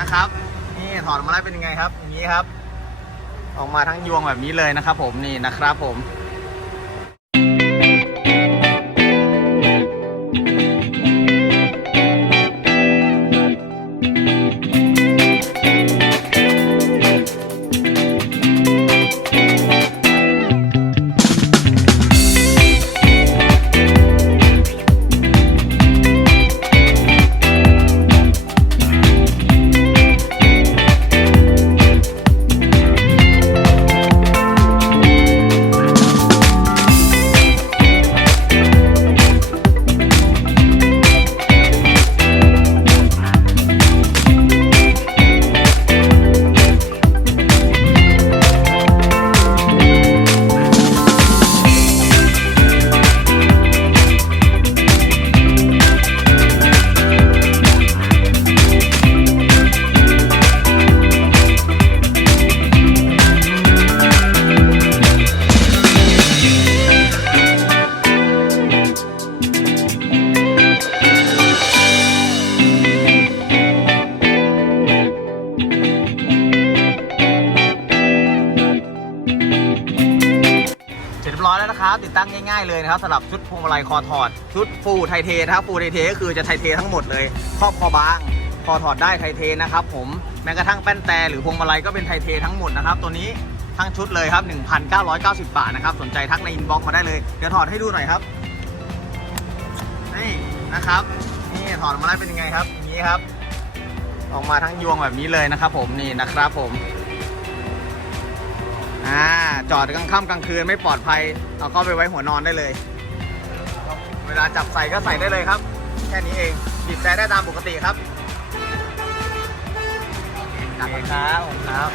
นะครับ นี่ถอดออกมาได้เป็นยังไงครับอย่างนี้ครับ ออกมาทั้งยวงแบบนี้เลยนะครับ ผมนี่นะครับผม เสร็จเรียบร้อยแล้วนะครับติดตั้งง่ายๆเลยนะครับสำหรับชุดพวงมาลัยคอถอด ชุดฟูไทเทนะครับฟูไทเทก็คือจะไทเททั้งหมดเลยครอบคอบางคอถอดได้ไทเทนะครับผมแม้กระทั่งแป้นแต่หรือพวงมาลัยก็เป็นไทเททั้งหมดนะครับ ตัวนี้ทั้งชุดเลยครับ 1,990 บาทนะครับ สนใจทักในอินบ็อกซ์มาได้เลย เดี๋ยวถอดให้ดูหน่อยครับ นี่นะครับ นี่ถอดมาได้เป็นยังไงครับอย่างนี้ครับ ออกมาทั้งยวงแบบนี้เลยนะครับผม นี่นะครับผม อ่าจอดกลางค่ำกลางคืนไม่ปลอดภัย เอาเข้าไปไว้หัวนอนได้เลย เวลาจับใส่ก็ใส่ได้เลยครับ แค่นี้เองบีบแต่ได้ตามปกติครับโอเคครับผมครับ